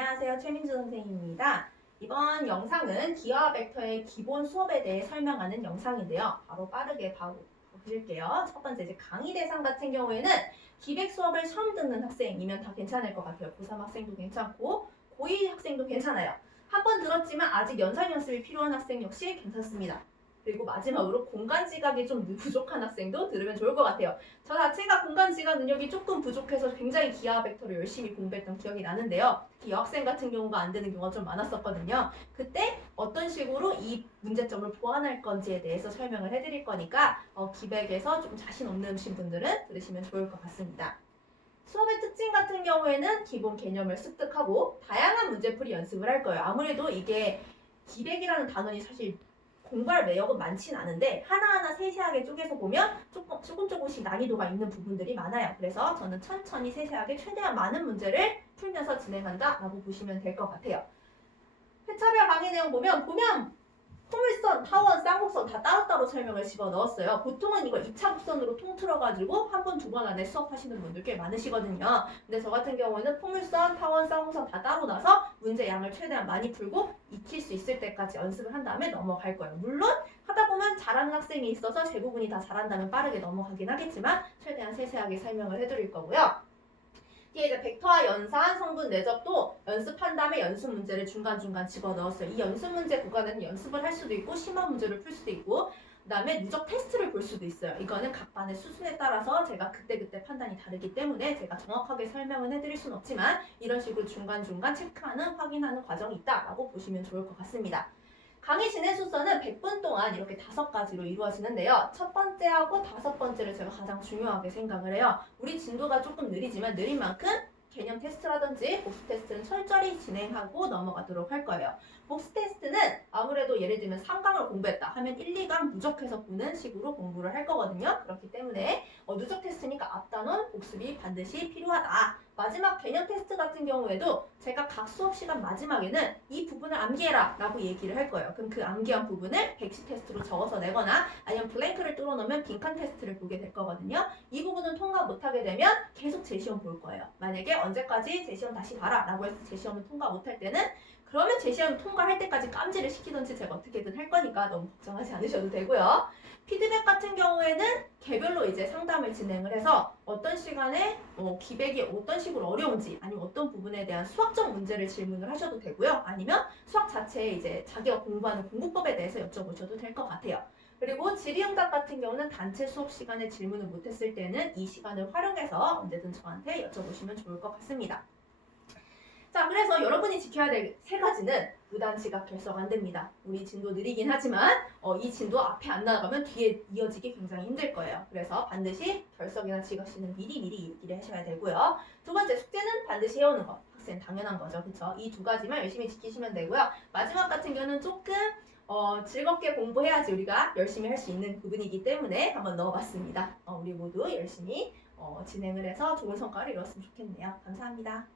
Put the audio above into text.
안녕하세요. 최민주 선생님입니다. 이번 영상은 기하 벡터의 기본 수업에 대해 설명하는 영상인데요. 바로 빠르게 보실게요. 첫 번째, 이제 강의 대상 같은 경우에는 기백 수업을 처음 듣는 학생이면 다 괜찮을 것 같아요. 고3 학생도 괜찮고 고2 학생도 괜찮아요. 한 번 들었지만 아직 연산 연습이 필요한 학생 역시 괜찮습니다. 그리고 마지막으로 공간 지각이 좀 부족한 학생도 들으면 좋을 것 같아요. 저 자체가 공간 지각 능력이 조금 부족해서 굉장히 기하 벡터를 열심히 공부했던 기억이 나는데요. 특히 여학생 같은 경우가 안 되는 경우가 좀 많았었거든요. 그때 어떤 식으로 이 문제점을 보완할 건지에 대해서 설명을 해드릴 거니까 기백에서 좀 자신 없으신 분들은 들으시면 좋을 것 같습니다. 수업의 특징 같은 경우에는 기본 개념을 습득하고 다양한 문제풀이 연습을 할 거예요. 아무래도 이게 기백이라는 단원이 사실 공부할 내역은 많진 않은데 하나하나 세세하게 쪼개서 보면 조금씩 난이도가 있는 부분들이 많아요. 그래서 저는 천천히 세세하게 최대한 많은 문제를 풀면서 진행한다 라고 보시면 될 것 같아요. 회차별 강의 내용 보면 포물선, 타원, 쌍곡선 다 따로따로 설명을 집어넣었어요. 보통은 이걸 2차 곡선으로 통틀어가지고 한 번, 두 번 안에 수업하시는 분들 꽤 많으시거든요. 근데 저 같은 경우는 포물선, 타원, 쌍곡선 다 따로 나서 문제 양을 최대한 많이 풀고 익힐 수 있을 때까지 연습을 한 다음에 넘어갈 거예요. 물론 하다 보면 잘하는 학생이 있어서 대부분이 다 잘한다면 빠르게 넘어가긴 하겠지만 최대한 세세하게 설명을 해드릴 거고요. 뒤에 이제 벡터와 연산, 성분, 내접도 연습한 다음에 연습 문제를 중간중간 집어넣었어요. 이 연습 문제 구간에는 연습을 할 수도 있고 심화 문제를 풀 수도 있고 그 다음에 누적 테스트를 볼 수도 있어요. 이거는 각 반의 수준에 따라서 제가 그때그때 판단이 다르기 때문에 제가 정확하게 설명은 해드릴 수는 없지만 이런 식으로 중간중간 체크하는, 확인하는 과정이 있다라고 보시면 좋을 것 같습니다. 강의 진행 순서는 100분 동안 이렇게 5가지로 이루어지는데요. 첫 번째하고 5번째를 제가 가장 중요하게 생각을 해요. 우리 진도가 조금 느리지만 느린 만큼 개념 테스트라든지 복수 테스트는 철저히 진행하고 넘어가도록 할 거예요. 복수 테스트는 아무래도 예를 들면 3강을 공부했다 하면 1, 2강 누적해서 보는 식으로 공부를 할 거거든요. 그렇기 때문에 누적 테스트니까 앞단원 복습이 반드시 필요하다. 마지막 개념 테스트 같은 경우에도 제가 각 수업 시간 마지막에는 이 부분을 암기해라 라고 얘기를 할 거예요. 그럼 그 암기한 부분을 백시 테스트로 적어서 내거나 아니면 블랭크를 뚫어놓으면 빈칸 테스트를 보게 될 거거든요. 이 부분은 통과 못하게 되면 계속 재시험 볼 거예요. 만약에 언제까지 재시험 다시 봐라 라고 해서 재시험을 통과 못할 때는 그러면 재시험 통과할 때까지 깜지를 시키던지 제가 어떻게든 할 거니까 너무 걱정하지 않으셔도 되고요. 피드백 같은 경우에는 개별로 이제 상담을 진행을 해서 어떤 시간에 기백이 어떤 식으로 어려운지 아니면 어떤 부분에 대한 수학적 문제를 질문을 하셔도 되고요. 아니면 수학 자체에 이제 자기가 공부하는 공부법에 대해서 여쭤보셔도 될 것 같아요. 그리고 질의응답 같은 경우는 단체 수업 시간에 질문을 못했을 때는 이 시간을 활용해서 언제든 저한테 여쭤보시면 좋을 것 같습니다. 자, 그래서 여러분이 지켜야 될 3가지는 무단 지각 결석 안 됩니다. 우리 진도 느리긴 하지만 이 진도 앞에 안 나가면 뒤에 이어지기 굉장히 힘들 거예요. 그래서 반드시 결석이나 지각 시는 미리 얘기를 하셔야 되고요. 두 번째, 숙제는 반드시 해오는 것. 학생 당연한 거죠. 그쵸? 이 2가지만 열심히 지키시면 되고요. 마지막 같은 경우는 조금 즐겁게 공부해야지 우리가 열심히 할 수 있는 부분이기 때문에 한번 넣어봤습니다. 우리 모두 열심히 진행을 해서 좋은 성과를 이뤘으면 좋겠네요. 감사합니다.